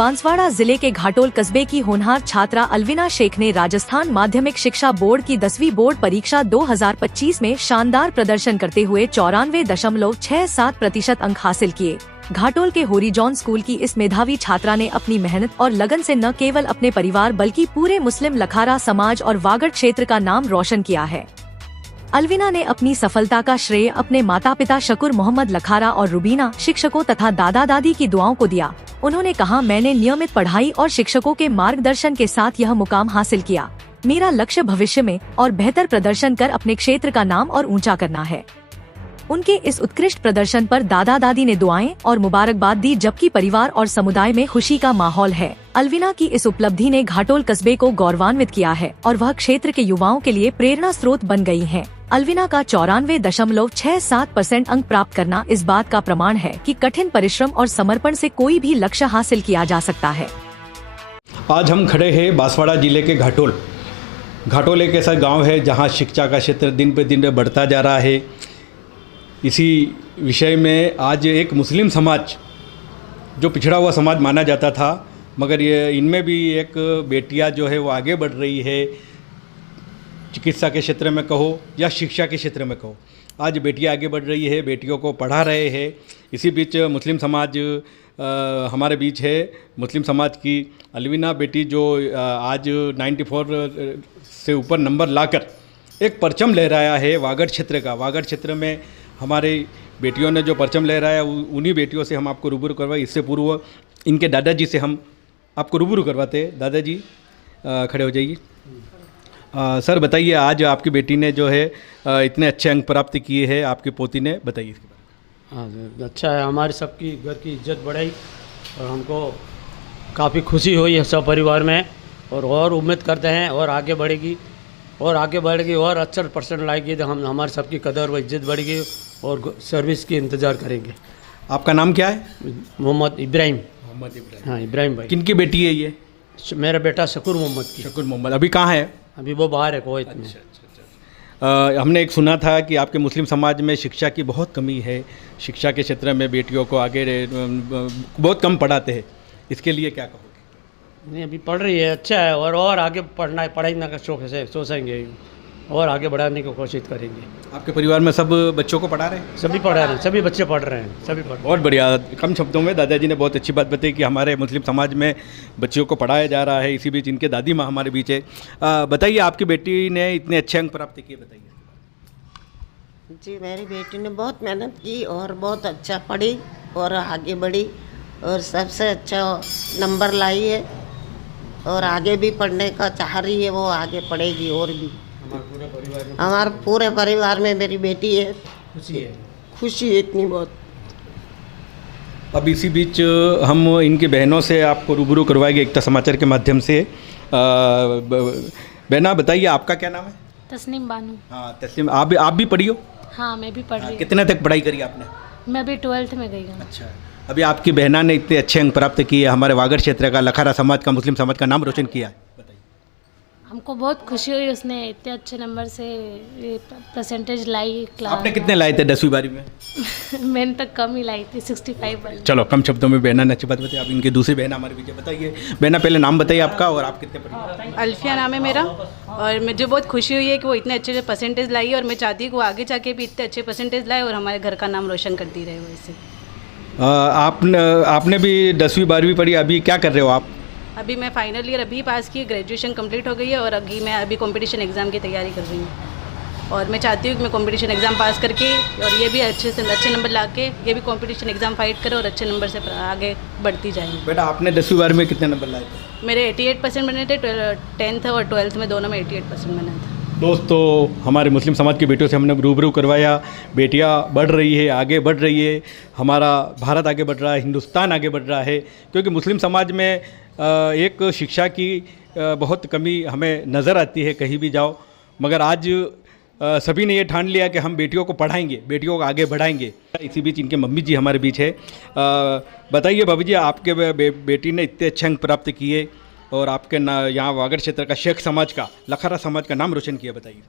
बांसवाड़ा जिले के घाटोल कस्बे की होनहार छात्रा अलविना शेख ने राजस्थान माध्यमिक शिक्षा बोर्ड की 10वीं बोर्ड परीक्षा 2025 में शानदार प्रदर्शन करते हुए 94.67% अंक हासिल किए। घाटोल के होरिजॉन स्कूल की इस मेधावी छात्रा ने अपनी मेहनत और लगन से न केवल अपने परिवार बल्कि पूरे मुस्लिम लखारा समाज और वागड़ क्षेत्र का नाम रोशन किया है। अलविना ने अपनी सफलता का श्रेय अपने माता पिता शकूर मोहम्मद लखारा और रुबीना शिक्षकों तथा दादा दादी की दुआओं को दिया। उन्होंने कहा, मैंने नियमित पढ़ाई और शिक्षकों के मार्गदर्शन के साथ यह मुकाम हासिल किया। मेरा लक्ष्य भविष्य में और बेहतर प्रदर्शन कर अपने क्षेत्र का नाम और ऊंचा करना है। उनके इस उत्कृष्ट प्रदर्शन पर दादा दादी ने दुआएं और मुबारकबाद दी, जबकि परिवार और समुदाय में खुशी का माहौल है। अलविना की इस उपलब्धि ने घाटोल कस्बे को गौरवान्वित किया है और वह क्षेत्र के युवाओं के लिए प्रेरणा स्रोत बन गई हैं। अलविना का 94.67% अंक प्राप्त करना इस बात का प्रमाण है कि कठिन परिश्रम और समर्पण से कोई भी लक्ष्य हासिल किया जा सकता है। आज हम खड़े हैं बांसवाड़ा जिले के घाटोल। घाटोल एक ऐसा गांव है जहां शिक्षा का क्षेत्र दिन पे दिन बढ़ता जा रहा है। इसी विषय में आज एक मुस्लिम समाज, जो पिछड़ा हुआ समाज माना जाता था, मगर ये इनमें भी एक बेटियां जो है वो आगे बढ़ रही है। चिकित्सा के क्षेत्र में कहो या शिक्षा के क्षेत्र में कहो, आज बेटियां आगे बढ़ रही है, बेटियों को पढ़ा रहे हैं। इसी बीच मुस्लिम समाज हमारे बीच है। मुस्लिम समाज की अलविना बेटी जो आज 94 से ऊपर नंबर लाकर एक परचम लहराया है वागड़ क्षेत्र का। वागड़ क्षेत्र में हमारे बेटियों ने जो परचम लहराया, उन्हीं बेटियों से हम आपको रूबरू करवाए। इससे पूर्व इनके दादाजी से हम आपको रूबरू करवाते हैं। दादाजी खड़े हो जाइए। सर बताइए, आज आपकी बेटी ने जो है इतने अच्छे अंक प्राप्त किए हैं, आपकी पोती ने, बताइए इसके बारे में। हाँ, अच्छा है। हमारे सबकी घर की इज्जत बढ़ाई और हमको काफ़ी खुशी हुई है सब परिवार में, और उम्मीद करते हैं और आगे बढ़ेगी और अच्छा परसेंट लाएगी तो हम हमारे सबकी कदर व इज्जत बढ़ेगी और सर्विस की इंतज़ार करेंगे। आपका नाम क्या है? मोहम्मद इब्राहिम। हाँ, इब्राहिम भाई। किनकी बेटी है ये? मेरा बेटा शकूर मोहम्मद की। शकूर मोहम्मद अभी कहाँ है? अभी वो बाहर है, कुवैत में। हमने एक सुना था कि आपके मुस्लिम समाज में शिक्षा की बहुत कमी है। शिक्षा के क्षेत्र में बेटियों को आगे बहुत कम पढ़ाते हैं। इसके लिए क्या कहोगे? नहीं, अभी पढ़ रही है, अच्छा है। और आगे पढ़ाई का शौक से सोचेंगे और आगे बढ़ाने की कोशिश करेंगे। आपके परिवार में सब बच्चों को पढ़ा रहे हैं? सभी पढ़ा रहे हैं, सभी बच्चे पढ़ रहे हैं, सभी पढ़। बहुत बढ़िया। कम शब्दों में दादाजी ने बहुत अच्छी बात बताई कि हमारे मुस्लिम समाज में बच्चियों को पढ़ाया जा रहा है। इसी बीच इनके दादी माँ हमारे बीच है। बताइए, आपकी बेटी ने इतने अच्छे अंक प्राप्त किए, बताइए। जी, मेरी बेटी ने बहुत मेहनत की और बहुत अच्छा पढ़ी और आगे बढ़ी और सबसे अच्छा नंबर लाई है और आगे भी पढ़ने का चाह रही है। वो आगे पढ़ेगी और भी। हमारे पूरे परिवार में मेरी बेटी है। खुशी है इतनी बहुत। अब इसी बीच हम इनकी बहनों से आपको रूबरू करवाएंगे एकता समाचार के माध्यम से। बहना बताइए, आपका क्या नाम है? तस्नीम बानू। हाँ तस्नीम, आप भी पढ़ी हो? हाँ, मैं भी पढ़ रही हूँ। कितने तक पढ़ाई करी आपने? मैं अभी 12th में गई हूँ। अच्छा, अभी आपकी बहना ने इतने अच्छे अंक प्राप्त किए, हमारे वागड़ क्षेत्र का, लखारा समाज का, मुस्लिम समाज का नाम रोशन किया है। बताइए। हमको बहुत खुशी हुई, उसने इतने अच्छे नंबर से परसेंटेज लाई क्लास। आपने कितने लाए थे 10वीं 12वीं में? मैंने तो कम ही लाई थी, 65। चलो, कम शब्दों में बहना ने अच्छी बात बताई। अब इनकी दूसरी बहन हमारे पीछे। बताइए बहना, पहले नाम बताइए आपका और आप कितने पढ़े? अल्फिया नाम है मेरा और मुझे बहुत खुशी हुई है कि वो इतने अच्छे परसेंटेज लाई और मैं चाहती हूँ कि वो आगे जाके भी इतने अच्छे परसेंटेज लाए और हमारे घर का नाम रोशन करती रहे वैसे। आपने भी 10वीं 12वीं पढ़ी, अभी क्या कर रहे हो आप? अभी मैं फाइनल ईयर अभी पास की, ग्रेजुएशन कंप्लीट हो गई है और अभी कंपटीशन एग्ज़ाम की तैयारी कर रही हूँ और मैं चाहती हूँ कि मैं कंपटीशन एग्ज़ाम पास करके और ये भी अच्छे नंबर ला के ये भी कंपटीशन एग्ज़ाम फाइट करे और अच्छे नंबर से आगे बढ़ती जाए। बेटा, आपने 10वीं 12वीं में कितने नंबर लाए थे? मेरे 88% बने थे। 10th और 12th में दोनों में 88% बना था। दोस्तों, हमारे मुस्लिम समाज की बेटियों से हमने रूबरू करवाया। बेटियां बढ़ रही है, आगे बढ़ रही है। हमारा भारत आगे बढ़ रहा है, हिंदुस्तान आगे बढ़ रहा है, क्योंकि मुस्लिम समाज में एक शिक्षा की बहुत कमी हमें नज़र आती है कहीं भी जाओ। मगर आज सभी ने ये ठान लिया कि हम बेटियों को पढ़ाएंगे, बेटियों को आगे बढ़ाएंगे। इसी बीच इनके मम्मी जी हमारे बीच है। बताइए भाभी जी, आपके बेटी ने इतने अच्छे अंक प्राप्त किए और आपके यहाँ वागड़ क्षेत्र का शेख समाज का, लखारा समाज का नाम रोशन किया, बताइए।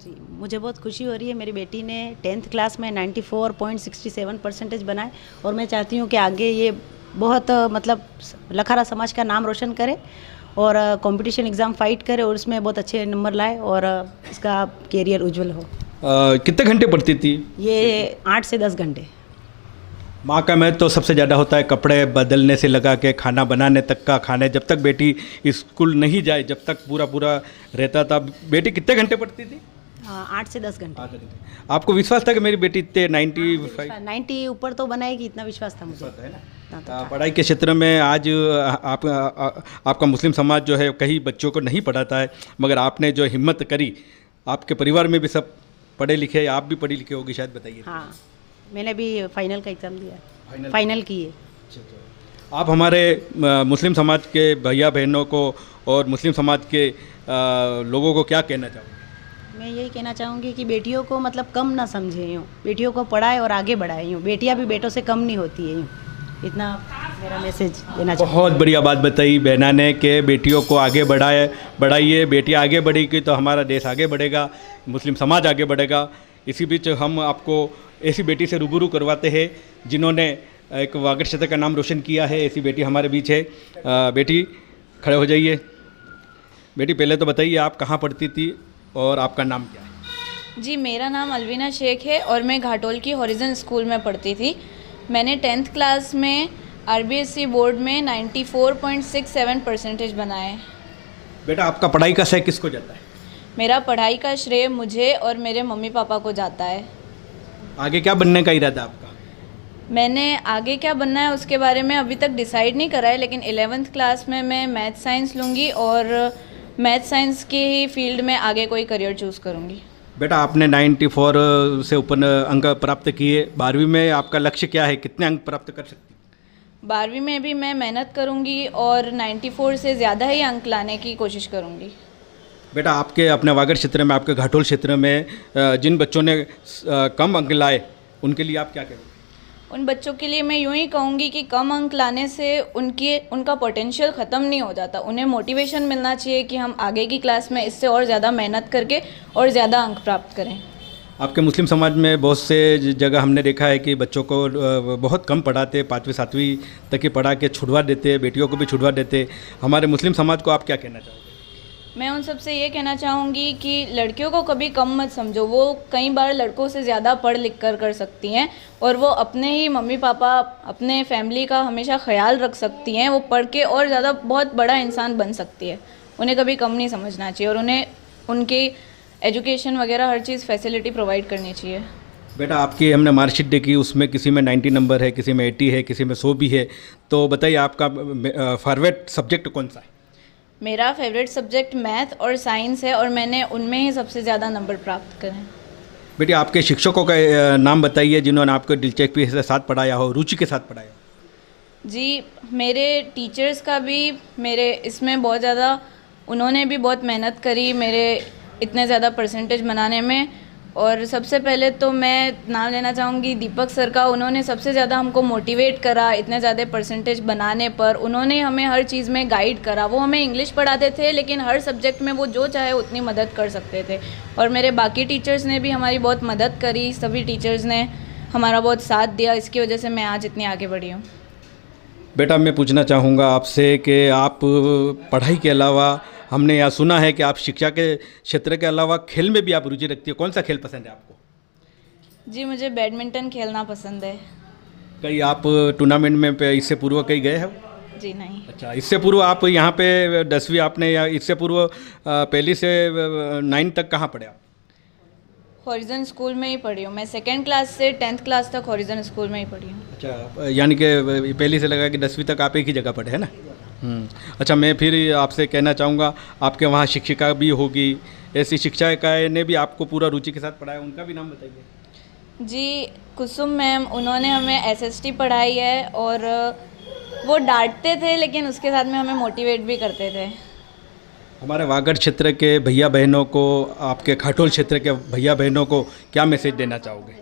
जी, मुझे बहुत खुशी हो रही है। मेरी बेटी ने 10th क्लास में 94.67% बनाए और मैं चाहती हूँ कि आगे ये बहुत मतलब लखारा समाज का नाम रोशन करे और कंपटीशन एग्ज़ाम फाइट करे और उसमें बहुत अच्छे नंबर लाए और इसका कैरियर उज्जवल हो। कितने घंटे पढ़ती थी? ये 8 से 10 घंटे। माँ का महत्व तो सबसे ज़्यादा होता है, कपड़े बदलने से लगा के खाना बनाने तक का। खाने जब तक बेटी स्कूल नहीं जाए जब तक पूरा रहता था। बेटी कितने घंटे पढ़ती थी? 8 से 10 घंटे। आपको विश्वास था कि मेरी बेटी इतने 90 ऊपर तो बनाएगी, इतना विश्वास था मुझे। है ना? पढ़ाई के क्षेत्र में आज आपका मुस्लिम समाज जो है कई बच्चों को नहीं पढ़ाता है, मगर आपने जो हिम्मत करी, आपके परिवार में भी सब पढ़े लिखे, आप भी पढ़ी लिखे होगी शायद, बताइए। हाँ, मैंने भी फाइनल का एग्ज़ाम दिया, फाइनल की है। आप हमारे मुस्लिम समाज के भैया बहनों को और मुस्लिम समाज के लोगों को क्या कहना चाहोगे? मैं यही कहना चाहूँगी कि बेटियों को मतलब कम ना समझे, यूँ बेटियों को पढ़ाए और आगे बढ़ाए, यूँ बेटियाँ भी बेटों से कम नहीं होती है, यूँ इतना मेरा मैसेज देना चाहूँगी। बहुत बढ़िया बात बताई बहना ने कि बेटियों को आगे बढ़ाइए। बेटियाँ आगे बढ़ेगी तो हमारा देश आगे बढ़ेगा, मुस्लिम समाज आगे बढ़ेगा। इसी बीच हम आपको ऐसी बेटी से रूबरू करवाते हैं जिन्होंने एक वागड़ क्षेत्र का नाम रोशन किया है। ऐसी बेटी हमारे बीच है। बेटी खड़े हो जाइए। बेटी पहले तो बताइए आप कहाँ पढ़ती थी और आपका नाम क्या है? जी, मेरा नाम अलवीना शेख है और मैं घाटोल की हॉरिजन स्कूल में पढ़ती थी। मैंने 10th क्लास में RBSC बोर्ड में 94.67% बनाए। बेटा आपका पढ़ाई का श्रेय किसको जाता है? मेरा पढ़ाई का श्रेय मुझे और मेरे मम्मी पापा को जाता है। आगे क्या बनने का इरादा आपका? मैंने आगे क्या बनना है उसके बारे में अभी तक डिसाइड नहीं करा है, लेकिन 11th क्लास में मैं मैथ साइंस लूँगी और मैथ साइंस की ही फील्ड में आगे कोई करियर चूज़ करूँगी। बेटा आपने 94 से ऊपर अंक प्राप्त किए। 12वीं में आपका लक्ष्य क्या है? कितने अंक प्राप्त कर सकती? 12वीं में भी मैं मेहनत करूँगी और 94 से ज़्यादा ही अंक लाने की कोशिश करूँगी। बेटा आपके अपने वागड़ क्षेत्र में, आपके घाटोल क्षेत्र में जिन बच्चों ने कम अंक लाए उनके लिए आप क्या कहेंगे? उन बच्चों के लिए मैं यूँ ही कहूँगी कि कम अंक लाने से उनका पोटेंशियल ख़त्म नहीं हो जाता। उन्हें मोटिवेशन मिलना चाहिए कि हम आगे की क्लास में इससे और ज़्यादा मेहनत करके और ज़्यादा अंक प्राप्त करें। आपके मुस्लिम समाज में बहुत से जगह हमने देखा है कि बच्चों को बहुत कम पढ़ाते, 5वीं 7वीं तक की पढ़ा के छुड़वा देते, बेटियों को भी छुड़वा देते। हमारे मुस्लिम समाज को आप क्या कहना चाहोगे? मैं उन सबसे ये कहना चाहूँगी कि लड़कियों को कभी कम मत समझो। वो कई बार लड़कों से ज़्यादा पढ़ लिख कर सकती हैं और वो अपने ही मम्मी पापा, अपने फैमिली का हमेशा ख्याल रख सकती हैं। वो पढ़ के और ज़्यादा बहुत बड़ा इंसान बन सकती है। उन्हें कभी कम नहीं समझना चाहिए और उन्हें उनकी एजुकेशन वगैरह हर चीज़ फैसिलिटी प्रोवाइड करनी चाहिए। बेटा आपकी हमने मार्कशीट देखी, उसमें किसी में 90 नंबर है, किसी में 80 है, किसी में 100 भी है। तो बताइए आपका फेवरेट सब्जेक्ट कौन सा है? मेरा फेवरेट सब्जेक्ट मैथ और साइंस है और मैंने उनमें ही सबसे ज़्यादा नंबर प्राप्त करे। बेटी आपके शिक्षकों का नाम बताइए जिन्होंने आपको दिलचस्पी के साथ पढ़ाया हो, रुचि के साथ पढ़ाया हो। जी, मेरे टीचर्स का भी मेरे इसमें बहुत ज़्यादा, उन्होंने भी बहुत मेहनत करी मेरे इतने ज़्यादा परसेंटेज बनाने में। और सबसे पहले तो मैं नाम लेना चाहूँगी दीपक सर का। उन्होंने सबसे ज़्यादा हमको मोटिवेट करा इतने ज़्यादा परसेंटेज बनाने पर। उन्होंने हमें हर चीज़ में गाइड करा। वो हमें इंग्लिश पढ़ाते थे लेकिन हर सब्जेक्ट में वो जो चाहे उतनी मदद कर सकते थे। और मेरे बाकी टीचर्स ने भी हमारी बहुत मदद करी। सभी टीचर्स ने हमारा बहुत साथ दिया। इसकी वजह से मैं आज इतनी आगे बढ़ी हूँ। बेटा मैं पूछना चाहूँगा आपसे कि आप पढ़ाई के अलावा, हमने यहाँ सुना है कि आप शिक्षा के क्षेत्र के अलावा खेल में भी आप रुचि रखती है। कौन सा खेल पसंद है आपको? जी, मुझे बैडमिंटन खेलना पसंद है। कहीं आप टूर्नामेंट में इससे पूर्व कहीं गए हैं? जी नहीं। अच्छा, इससे पूर्व आप यहाँ पे 10वीं आपने, या इससे पूर्व पहली से 9 तक कहाँ पढ़े आप? हॉरिजन स्कूल में ही पढ़ी हूँ मैं। 2nd क्लास से 10th क्लास तक हॉरिजन स्कूल में ही पढ़ी हूँ। अच्छा, यानी कि पहली से लगा कि 10वीं तक आप एक ही जगह पढ़े, है ना? अच्छा, मैं फिर आपसे कहना चाहूँगा, आपके वहाँ शिक्षिका भी होगी, ऐसी शिक्षिकाएँ ने भी आपको पूरा रुचि के साथ पढ़ाया, उनका भी नाम बताइए। जी, कुसुम मैम, उन्होंने हमें SST पढ़ाई है और वो डांटते थे लेकिन उसके साथ में हमें मोटिवेट भी करते थे। हमारे वागड़ क्षेत्र के भैया बहनों को, आपके घाटोल क्षेत्र के भैया बहनों को क्या मैसेज देना चाहोगे?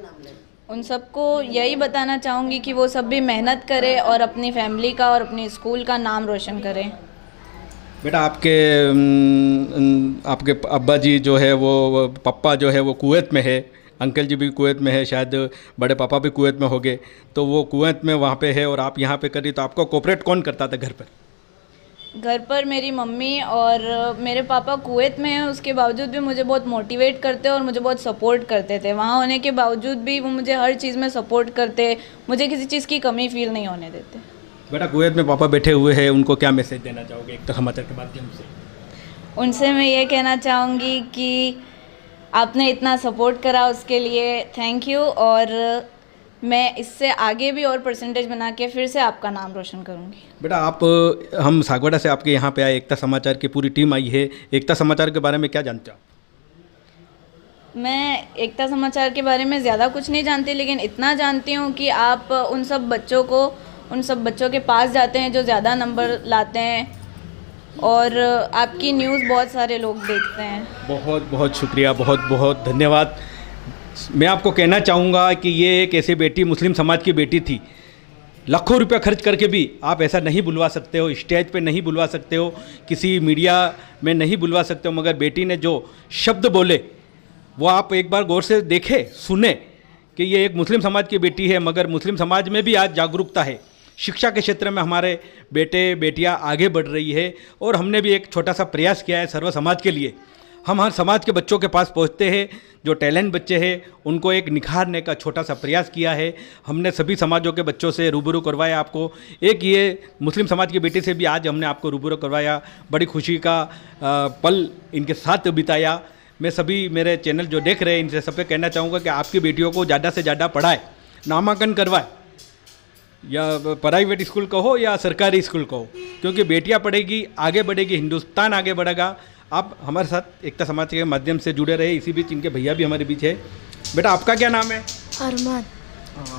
उन सबको यही बताना चाहूँगी कि वो सब भी मेहनत करें और अपनी फैमिली का और अपनी स्कूल का नाम रोशन करें। बेटा आपके अब्बा जी जो है वो, पप्पा जो है वो कुवैत में है, अंकल जी भी कुवैत में है, शायद बड़े पापा भी कुवैत में होंगे, तो वो कुवैत में वहाँ पे है और आप यहाँ पे कर रही, तो आपको कोऑपरेट कौन करता था घर पर? घर पर मेरी मम्मी और मेरे पापा कुवैत में हैं, उसके बावजूद भी मुझे बहुत मोटिवेट करते और मुझे बहुत सपोर्ट करते थे। वहाँ होने के बावजूद भी वो मुझे हर चीज़ में सपोर्ट करते, मुझे किसी चीज़ की कमी फील नहीं होने देते। बेटा कुवैत में पापा बैठे हुए हैं, उनको क्या मैसेज देना चाहोगे एक तो समाचार के माध्यम से? उनसे मैं ये कहना चाहूँगी कि आपने इतना सपोर्ट करा उसके लिए थैंक यू, और मैं इससे आगे भी और परसेंटेज बना के फिर से आपका नाम रोशन करूँगी। बेटा आप, हम सागवाड़ा से आपके यहाँ पे आए, एकता समाचार की पूरी टीम आई है, एकता समाचार के बारे में क्या जानते हो? मैं एकता समाचार के बारे में ज़्यादा कुछ नहीं जानती, लेकिन इतना जानती हूँ कि आप उन सब बच्चों के पास जाते हैं जो ज़्यादा नंबर लाते हैं, और आपकी न्यूज़ बहुत सारे लोग देखते हैं। बहुत बहुत शुक्रिया, बहुत बहुत धन्यवाद। मैं आपको कहना चाहूँगा कि ये एक ऐसी बेटी, मुस्लिम समाज की बेटी थी, लाखों रुपया खर्च करके भी आप ऐसा नहीं बुलवा सकते हो, स्टेज पे नहीं बुलवा सकते हो, किसी मीडिया में नहीं बुलवा सकते हो, मगर बेटी ने जो शब्द बोले वो आप एक बार गौर से देखें, सुने कि ये एक मुस्लिम समाज की बेटी है, मगर मुस्लिम समाज में भी आज जागरूकता है। शिक्षा के क्षेत्र में हमारे बेटे बेटियां आगे बढ़ रही है, और हमने भी एक छोटा सा प्रयास किया है सर्व समाज के लिए। हम हर समाज के बच्चों के पास पहुंचते हैं, जो टैलेंट बच्चे हैं उनको एक निखारने का छोटा सा प्रयास किया है। हमने सभी समाजों के बच्चों से रूबरू करवाया आपको, एक ये मुस्लिम समाज की बेटी से भी आज हमने आपको रूबरू करवाया, बड़ी खुशी का पल इनके साथ बिताया। मैं सभी मेरे चैनल जो देख रहे हैं इनसे सब पे कहना चाहूँगा कि आपकी बेटियों को ज़्यादा से ज़्यादा पढ़ाए, नामांकन करवाए, या प्राइवेट स्कूल कहो या सरकारी स्कूल कहो, क्योंकि बेटियां पढ़ेगी आगे बढ़ेगी, हिंदुस्तान आगे बढ़ेगा। आप हमारे साथ एकता समाज के माध्यम से जुड़े रहे। इसी बीच इनके भैया भी हमारे बीच है। बेटा आपका क्या नाम है? अरमान।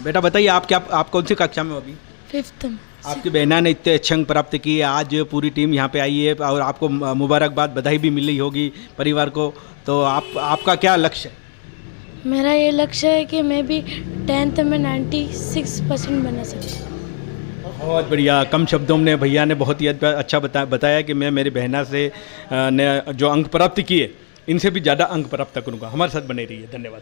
बेटा बताइए आप कौन सी कक्षा में हो अभी? 5th में। आपकी बहना ने इतने अच्छे अंक प्राप्त किए, आज पूरी टीम यहाँ पे आई है और आपको मुबारकबाद, बधाई भी मिली होगी परिवार को, तो आपका क्या लक्ष्य है? मेरा ये लक्ष्य है कि मैं भी 10th में 96% बना सकूँ। बहुत बढ़िया, कम शब्दों में भैया ने बहुत ही अच्छा बताया कि मैं मेरी बहना से ने जो अंक प्राप्त किए इनसे भी ज़्यादा अंक प्राप्त करूँगा। हमारे साथ बने रहिए, धन्यवाद।